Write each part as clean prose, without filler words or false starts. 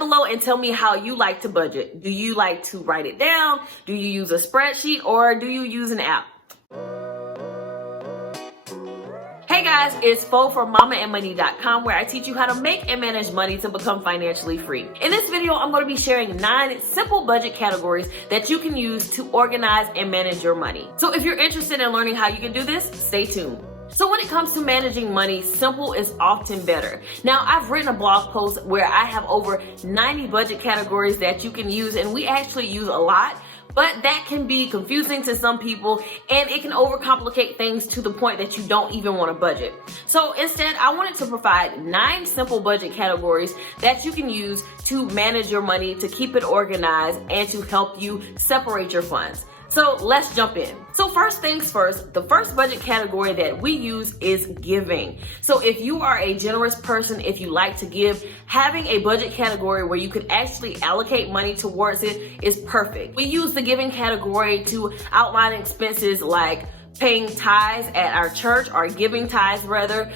below and tell me how you like to budget. Do you like to write it down? Do you use a spreadsheet, or do you use an app? Hey guys, it's Fo from mamaandmoney.com, where I teach you how to make and manage money to become financially free. In this video, I'm going to be sharing 9 simple budget categories that you can use to organize and manage your money. So if you're interested in learning how you can do this, stay tuned. So when it comes to managing money, simple is often better. Now, I've written a blog post where I have over 90 budget categories that you can use, and we actually use a lot. But that can be confusing to some people, and it can overcomplicate things to the point that you don't even want to budget. So instead, I wanted to provide 9 simple budget categories that you can use to manage your money, to keep it organized, and to help you separate your funds. So let's jump in. So first things first, the first budget category that we use is giving. So if you are a generous person, if you like to give, having a budget category where you could actually allocate money towards it is perfect. We use the giving category to outline expenses like paying tithes at our church, or giving tithes rather,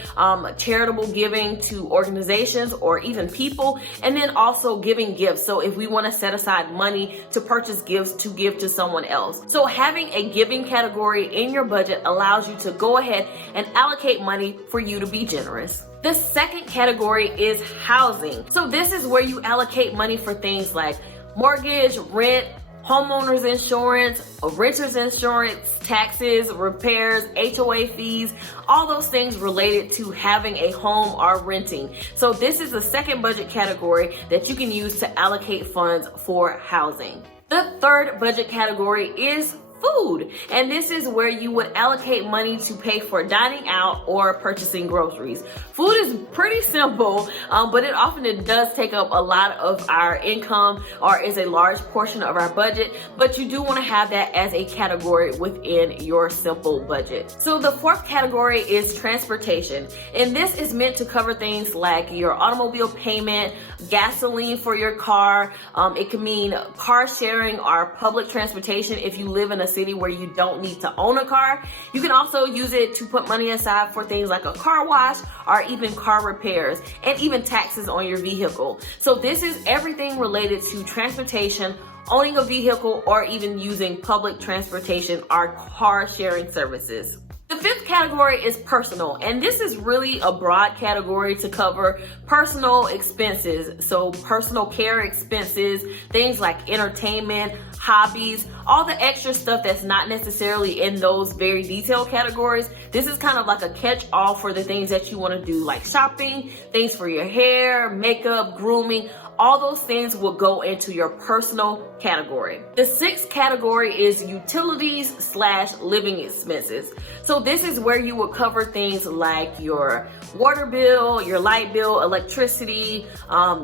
charitable giving to organizations or even people, and then also giving gifts. So if we want to set aside money to purchase gifts to give to someone else. So having a giving category in your budget allows you to go ahead and allocate money for you to be generous. The second category is housing. So this is where you allocate money for things like mortgage, rent, homeowner's insurance, renter's insurance, taxes, repairs, HOA fees, all those things related to having a home or renting. So this is the second budget category that you can use to allocate funds for housing. The third budget category is food, and this is where you would allocate money to pay for dining out or purchasing groceries. Food is pretty simple, but it often does take up a lot of our income, or is a large portion of our budget, but you do want to have that as a category within your simple budget. So the fourth category is transportation, and this is meant to cover things like your automobile payment, gasoline for your car. It can mean car sharing or public transportation if you live in a city where you don't need to own a car. You can also use it to put money aside for things like a car wash or even car repairs, and even taxes on your vehicle. So this is everything related to transportation, owning a vehicle, or even using public transportation or car sharing services. The fifth category is personal, and this is really a broad category to cover personal expenses. So personal care expenses, things like entertainment, hobbies, all the extra stuff that's not necessarily in those very detailed categories. This is kind of like a catch-all for the things that you want to do, like shopping, things for your hair, makeup, grooming. All those things will go into your personal category. The sixth category is utilities/living expenses. So this is where you would cover things like your water bill, your light bill, electricity,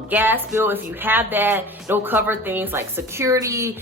gas bill if you have that. It'll cover things like security.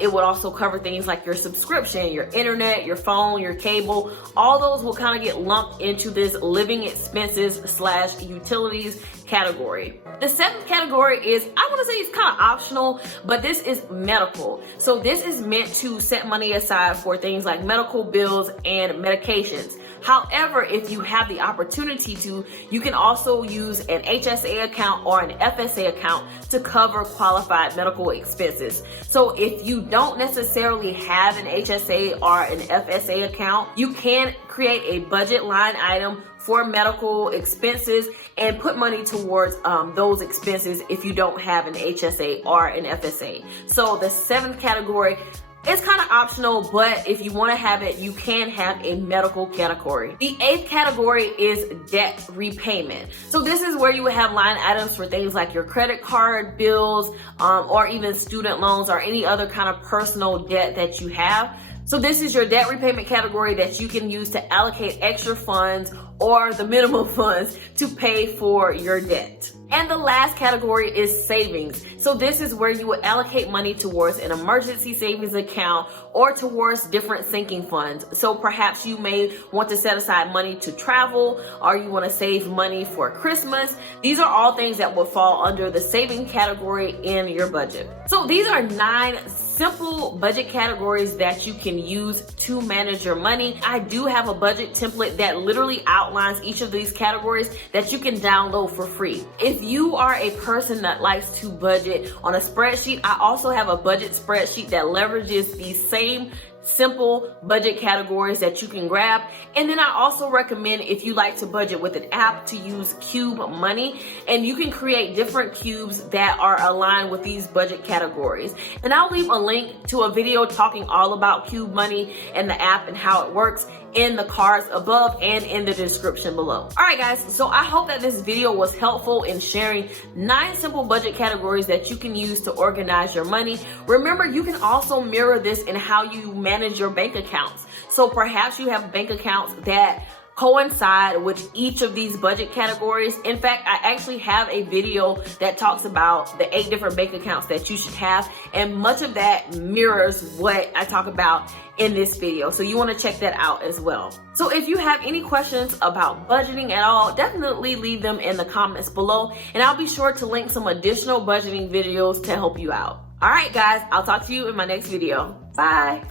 It would also cover things like your subscription, your internet, your phone, your cable. All those will kind of get lumped into this living expenses/utilities category. The seventh category is, I want to say it's kind of optional, but this is medical. So this is meant to set money aside for things like medical bills and medications. However, if you have the opportunity to, you can also use an HSA account or an FSA account to cover qualified medical expenses. So if you don't necessarily have an HSA or an FSA account, you can create a budget line item for medical expenses and put money towards those expenses if you don't have an HSA or an FSA. So the seventh category, it's kind of optional, but if you want to have it, you can have a medical category. The eighth category is debt repayment. So this is where you would have line items for things like your credit card bills, or even student loans, or any other kind of personal debt that you have. So this is your debt repayment category that you can use to allocate extra funds or the minimum funds to pay for your debt. And the last category is savings. So this is where you would allocate money towards an emergency savings account or towards different sinking funds. So perhaps you may want to set aside money to travel, or you want to save money for Christmas. These are all things that will fall under the saving category in your budget. So these are 9 simple budget categories that you can use to manage your money. I do have a budget template that literally outlines outlines each of these categories that you can download for free. If you are a person that likes to budget on a spreadsheet, I also have a budget spreadsheet that leverages these same simple budget categories that you can grab. And then I also recommend, if you like to budget with an app, to use Cube Money, and you can create different cubes that are aligned with these budget categories. And I'll leave a link to a video talking all about Cube Money and the app and how it works in the cards above and in the description below. All right, guys, so I hope that this video was helpful in sharing 9 simple budget categories that you can use to organize your money. Remember, you can also mirror this in how you manage your bank accounts. So perhaps you have bank accounts that coincide with each of these budget categories. In fact, I actually have a video that talks about the 8 different bank accounts that you should have, and much of that mirrors what I talk about in this video. So you want to check that out as well. So if you have any questions about budgeting at all, definitely leave them in the comments below, and I'll be sure to link some additional budgeting videos to help you out. All right, guys, I'll talk to you in my next video. Bye.